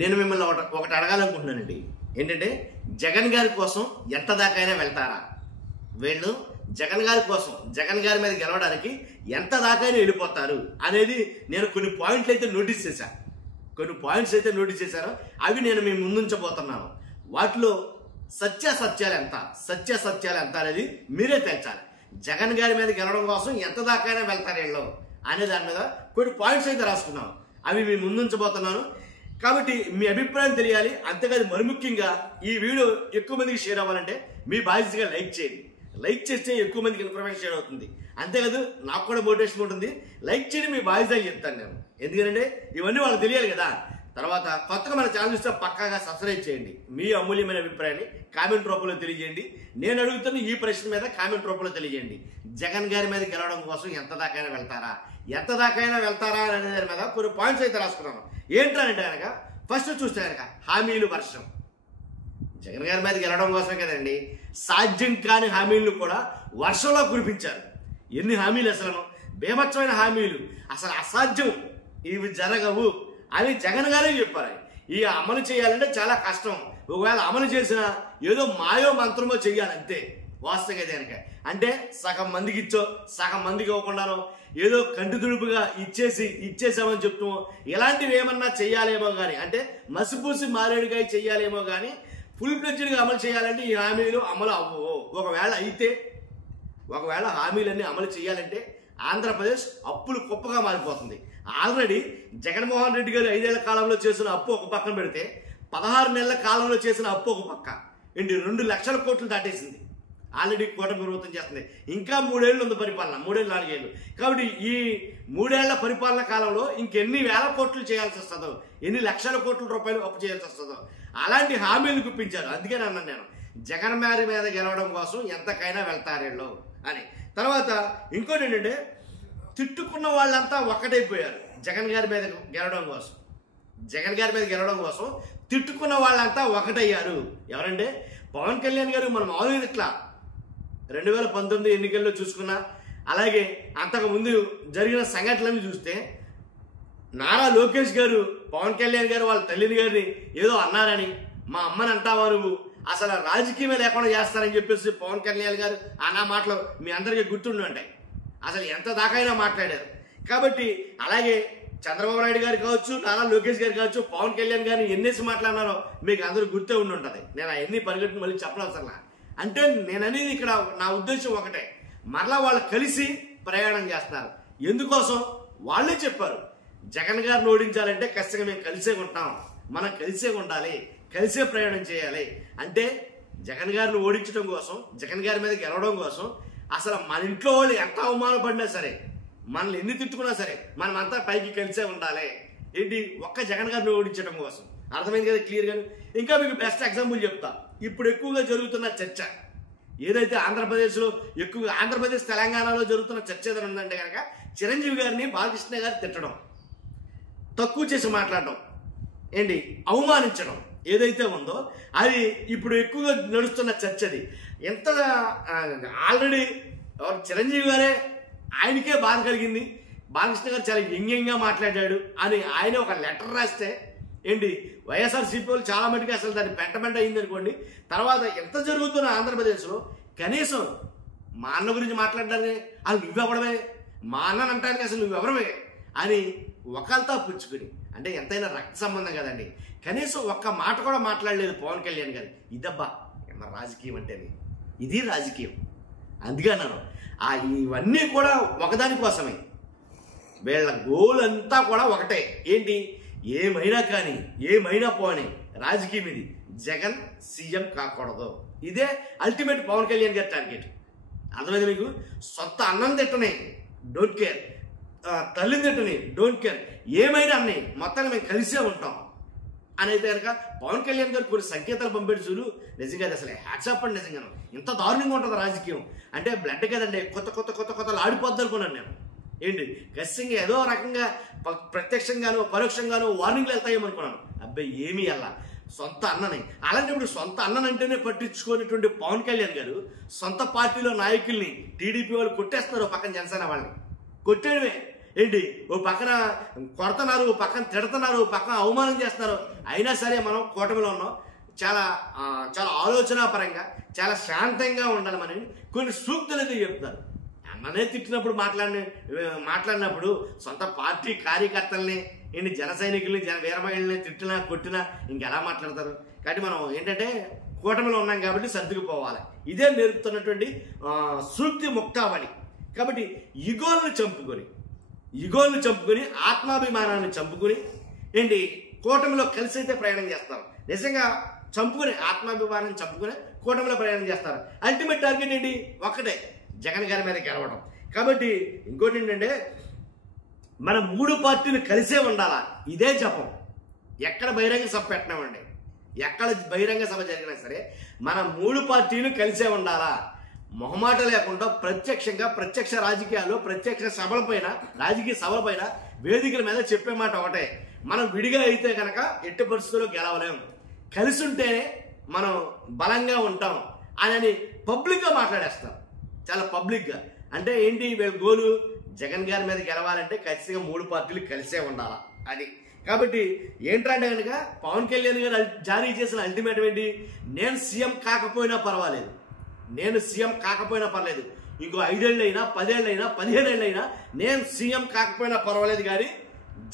నేను మిమ్మల్ని ఒకటి అడగాలనుకుంటున్నానండి. ఏంటంటే జగన్ గారి కోసం ఎంత దాకైనా వెళ్తారా? వీళ్ళు జగన్ గారి కోసం, జగన్ గారి మీద గెలవడానికి ఎంత దాకైనా వెళ్ళిపోతారు అనేది నేను కొన్ని పాయింట్లు అయితే నోటీస్ చేశాను. కొన్ని పాయింట్స్ అయితే నోటీస్ చేశారో అవి నేను మీ ముందుంచబోతున్నాను. వాటిలో సత్యాసత్యాలు ఎంత అనేది మీరే తేల్చాలి. జగన్ గారి మీద గెలవడం కోసం ఎంత దాకైనా వెళ్తారు వీళ్ళు అనే దాని మీద కొన్ని పాయింట్స్ అయితే రాసుకున్నాను. అవి మీ ముందుంచబోతున్నాను. కాబట్టి మీ అభిప్రాయం తెలియాలి. అంతేకాదు మరి ముఖ్యంగా ఈ వీడియో ఎక్కువ మందికి షేర్ అవ్వాలంటే మీ బాధ్యతగా లైక్ చేయండి. లైక్ చేస్తే ఎక్కువ మందికి ఇన్ఫర్మేషన్ షేర్ అవుతుంది. అంతేకాదు నాకు కూడా మోటివేషన్ ఉంటుంది. లైక్ చేయండి, మీ బాధ్యతగా చెప్తాను నేను. ఎందుకంటే ఇవన్నీ వాళ్ళకి తెలియాలి కదా. తర్వాత కొత్తగా మన ఛానల్ ఇస్తే పక్కాగా సబ్స్క్రైబ్ చేయండి. మీ అమూల్యమైన అభిప్రాయాన్ని కామెంట్ రూపంలో తెలియజేయండి. నేను అడుగుతున్న ఈ ప్రశ్న మీద కామెంట్ రూపంలో తెలియజేయండి. జగన్ గారి మీద గెలవడం కోసం ఎంత దాకైనా వెళ్తారా అనే దాని మీద కొన్ని పాయింట్స్ అయితే రాసుకున్నాను. ఏంటంటే కనుక ఫస్ట్ చూస్తే కనుక హామీలు వర్షం. జగన్ గారి మీద గెలవడం కోసమే కదండి సాధ్యం కాని హామీలను కూడా వర్షంలో కురిపించారు. ఎన్ని హామీలు అసలు బేభత్సమైన హామీలు, అసలు అసాధ్యం, ఇవి జరగవు అని జగన్ గారే చెప్పారు. ఈ అమలు చేయాలంటే చాలా కష్టం. ఒకవేళ అమలు చేసినా ఏదో మాయో మంత్రమో చెయ్యాలంతే. వాస్తవంగా కనుక అంటే సగం మందికి ఇచ్చో సగం మందికి ఇవ్వకుండానో ఏదో కంటి తుడుపుగా ఇచ్చేసామని చెప్తాము. ఇలాంటివి ఏమన్నా చెయ్యాలేమో కానీ, అంటే మసిపూసి మారేడుగా చెయ్యాలేమో కానీ ఫుల్ ఫ్లెడ్జ్డ్గా అమలు చేయాలంటే ఈ హామీలు అమలు అవ్వవు. ఒకవేళ హామీలన్నీ అమలు చేయాలంటే ఆంధ్రప్రదేశ్ అప్పులు కుప్పగా మారిపోతుంది. ఆల్రెడీ జగన్మోహన్ రెడ్డి గారు 5 ఏళ్ల కాలంలో చేసిన అప్పు ఒక పక్కన పెడితే 16 నెలల కాలంలో చేసిన అప్పు ఒక పక్క 2 లక్షల కోట్లు దాటేసింది. ఆల్రెడీ కూటమి ప్రభుత్వం చేస్తుంది. ఇంకా 3 ఏళ్ళు ఉంది పరిపాలన, 3 ఏళ్ళు 4 ఏళ్ళు. కాబట్టి ఈ 3 ఏళ్ల పరిపాలన కాలంలో ఇంకెన్ని వేల కోట్లు చేయాల్సి వస్తుందో, ఎన్ని లక్షల కోట్ల రూపాయలు అప్పు చేయాల్సి వస్తుందో అలాంటి హామీలు గుప్పించారు. అందుకే అన్నాను నేను జగన్ గారి మీద గెలవడం కోసం ఎంతకైనా వెళ్తారేళ్ళు అని. తర్వాత ఇంకోటి ఏంటంటే తిట్టుకున్న వాళ్ళంతా ఒక్కటైపోయారు. జగన్ గారి మీద గెలవడం కోసం తిట్టుకున్న వాళ్ళంతా ఒకటయ్యారు. ఎవరంటే పవన్ కళ్యాణ్ గారు. మనం మామూలుగా ఇట్లా 2019 ఎన్నికల్లో చూసుకున్నా, అలాగే అంతకుముందు జరిగిన సంఘటనలను చూస్తే నారా లోకేష్ గారు పవన్ కళ్యాణ్ గారు వాళ్ళ తల్లిని గారిని ఏదో అన్నారని, మా అమ్మని అంటావా నువ్వు, అసలు రాజకీయమే లేకుండా చేస్తారని చెప్పేసి పవన్ కళ్యాణ్ గారు అన్న మాటలు మీ అందరికీ గుర్తుండి ఉంటాయి. అసలు ఎంత దాకైనా మాట్లాడారు. కాబట్టి అలాగే చంద్రబాబు నాయుడు గారు కావచ్చు, నారా లోకేష్ గారు కావచ్చు, పవన్ కళ్యాణ్ గారిని ఎన్నేసి మాట్లాడినారో మీకు అందరూ గుర్తే ఉండి ఉంటుంది. నేను అవన్నీ పరిగెట్టుకుని మళ్ళీ చెప్పనవసరం. అంటే నేను అనేది ఇక్కడ నా ఉద్దేశం ఒకటే, మరలా వాళ్ళు కలిసి ప్రయాణం చేస్తున్నారు. ఎందుకోసం వాళ్ళే చెప్పారు, జగన్ గారిని ఓడించాలంటే ఖచ్చితంగా మేము కలిసే ఉంటాం, మనం కలిసే ఉండాలి, కలిసే ప్రయాణం చేయాలి. అంటే జగన్ గారిని ఓడించడం కోసం, జగన్ గారి మీద గెలవడం కోసం అసలు మన ఇంట్లో వాళ్ళు ఎంత అవమానపడినా సరే, మనల్ని ఎన్ని తిట్టుకున్నా సరే మనమంతా పైకి కలిసే ఉండాలి. ఏంటి ఒక్క జగన్ గారిని ఓడించడం కోసం. అర్థమైంది కదా క్లియర్గా. ఇంకా మీకు బెస్ట్ ఎగ్జాంపుల్ చెప్తా. ఇప్పుడు ఎక్కువగా జరుగుతున్న చర్చ ఏదైతే ఆంధ్రప్రదేశ్ తెలంగాణలో జరుగుతున్న చర్చ ఏదైనా ఉందంటే కనుక చిరంజీవి గారిని బాలకృష్ణ గారు తిట్టడం, తక్కువ చేసి మాట్లాడడం, అవమానించడం ఏదైతే ఉందో అది ఇప్పుడు ఎక్కువగా నడుస్తున్న చర్చ. అది ఎంత ఆల్రెడీ చిరంజీవి గారే ఆయనకే బాధ కలిగింది, బాలకృష్ణ గారు చాలా వ్యంగ్యంగా మాట్లాడాడు అని ఆయన ఒక లెటర్ రాస్తే వైఎస్ఆర్సీపీ వాళ్ళు చాలా మటుకు అసలు దాన్ని పెంట అయింది అనుకోండి. తర్వాత ఎంత జరుగుతున్న ఆంధ్రప్రదేశ్లో కనీసం మా అన్న గురించి మాట్లాడడానికి అసలు నువ్వెవడమే, మా అన్నని అంటానికి అసలు నువ్వెవరమే అని ఒకళ్ళతో పుచ్చుకుని, అంటే ఎంతైనా రక్త సంబంధం కదండి, కనీసం ఒక్క మాట కూడా మాట్లాడలేదు పవన్ కళ్యాణ్ గారు. ఇదబ్బా రాజకీయం అంటేనే, ఇది రాజకీయం. అందుకే అన్నాను ఇవన్నీ కూడా ఒకదాని కోసమే. వీళ్ళ గోల్ అంతా కూడా ఒకటే, ఏమైనా కానీ ఏమైనా పోని రాజకీయం ఇది, జగన్ సీఎం కాకూడదు. ఇదే అల్టిమేట్ పవన్ కళ్యాణ్ గారి టార్గెట్. అర్థమైంది మీకు? సొంత అన్నం తిట్టని డోంట్ కేర్, తల్లిని తిట్టని డోంట్ కేర్, ఏమైనా అన్నీ మొత్తాన్ని మేము కలిసే ఉంటాం అని అయితే కనుక పవన్ కళ్యాణ్ గారు కొన్ని సంకేతాలు పంపాడు చూడు. నిజంగా అసలు హ్యాట్సాప్ అండి. నిజంగా ఇంత దారుణంగా ఉంటుంది రాజకీయం అంటే బ్లడ్ కదండి, కొత్తలు ఆడిపోద్ది అనుకున్నాను నేను. ఖచ్చితంగా ఏదో రకంగా ప్రత్యక్షంగానో పరోక్షంగానో వార్నింగ్లు వెళ్తాయేమనుకున్నాను. అబ్బాయి ఏమీ అలా సొంత అన్నని. అలాంటప్పుడు సొంత అన్ననంటేనే పట్టించుకునేటువంటి పవన్ కళ్యాణ్ గారు సొంత పార్టీలో నాయకుల్ని టీడీపీ వాళ్ళు కొట్టేస్తున్నారు, పక్కన జనసేన వాళ్ళని కొట్టేయడమే. ఏంటి ఓ పక్కన కొడుతున్నారు, ఓ పక్కన తిడుతున్నారు, ఓ పక్కన అవమానం చేస్తున్నారు. అయినా సరే మనం కూటమిలో ఉన్నాం. చాలా చాలా ఆలోచనాపరంగా చాలా శాంతంగా ఉండాలి. మనం కొన్ని సూక్తులు అయితే చెప్తారు. అన్ననే తిట్టినప్పుడు మాట్లాడినప్పుడు సొంత పార్టీ కార్యకర్తల్ని ఏంటి జన సైనికుల్ని వీరమహిళని తిట్టినా కొట్టినా ఇంకెలా మాట్లాడతారు? కాబట్టి మనం ఏంటంటే కూటమిలో ఉన్నాం కాబట్టి సర్దుకుపోవాలి. ఇదే నేర్పుతున్నటువంటి సూక్తి ముక్తావళి. కాబట్టి ఇగోలను చంపుకొని ఆత్మాభిమానాన్ని చంపుకొని ఏంటి కూటమిలో కలిసి అయితే ప్రయాణం చేస్తారు. నిజంగా చంపుకొని ఆత్మాభిమానాన్ని చంపుకొని కూటమిలో ప్రయాణం చేస్తారు. అల్టిమేట్ టార్గెట్ ఏంటి? ఒక్కటే, జగన్ గారి మీద గెలవడం. కాబట్టి ఇంకోటి ఏంటంటే మన 3 పార్టీలు కలిసే ఉండాలా. ఇదే జపం. ఎక్కడ బహిరంగ సభ పెట్టినామండి, ఎక్కడ బహిరంగ సభ జరిగినా సరే మన 3 పార్టీలు కలిసే ఉండాలా. మొహమాట లేకుండా ప్రత్యక్ష రాజకీయాల్లో ప్రత్యక్ష రాజకీయ సభలపైన వేదికల మీద చెప్పే మాట ఒకటే, మనం విడిగా అయితే కనుక ఎట్టి పరిస్థితుల్లో గెలవలేము, కలిసి ఉంటేనే మనం బలంగా ఉంటాం అని పబ్లిక్గా మాట్లాడేస్తాం. చాలా పబ్లిక్గా. అంటే ఏంటి వీళ్ళ గోలు? జగన్ గారి మీద గెలవాలంటే ఖచ్చితంగా 3 పార్టీలు కలిసే ఉండాలా అది. కాబట్టి ఏంటంటే కనుక పవన్ కళ్యాణ్ గారు జారీ చేసిన అల్టిమేటం ఏంటి? నేను సీఎం కాకపోయినా పర్వాలేదు, ఇంకో 5 ఏళ్ళైనా 10 ఏళ్ళైనా 15 ఏళ్ళైనా నేను సీఎం కాకపోయినా పర్వాలేదు, కానీ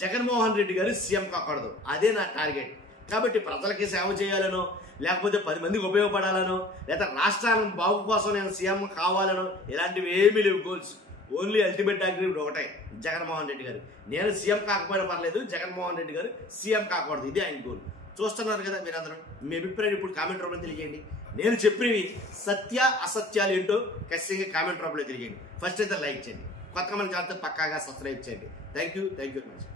జగన్మోహన్ రెడ్డి గారు సీఎం కాకూడదు. అదే నా టార్గెట్. కాబట్టి ప్రజలకి సేవ చేయాలనో, లేకపోతే 10 మందికి ఉపయోగపడాలనో, లేదా రాష్ట్రానికి బాగు కోసం నేను సీఎం కావాలనో ఇలాంటివి ఏమీ లేవు గోల్స్. ఓన్లీ అల్టిమేట్ టార్గెట్ ఒకటే, జగన్మోహన్ రెడ్డి గారు. నేను సీఎం కాకపోయినా పర్లేదు, జగన్మోహన్ రెడ్డి గారు సీఎం కాకూడదు. ఇదే ఆయన గోల్. చూస్తున్నారు కదా మీరందరూ. మీ అభిప్రాయం ఇప్పుడు కామెంట్ రూపంలో తెలియజేయండి. నేను చెప్పినవి సత్య అసత్యాలు ఏంటో ఖచ్చితంగా కామెంట్ రూపంలో తెలియజేయండి. ఫస్ట్ అయితే లైక్ చేయండి, కొత్తగా మన ఛానల్ పక్కాగా సబ్స్క్రైబ్ చేయండి. Thank you very much.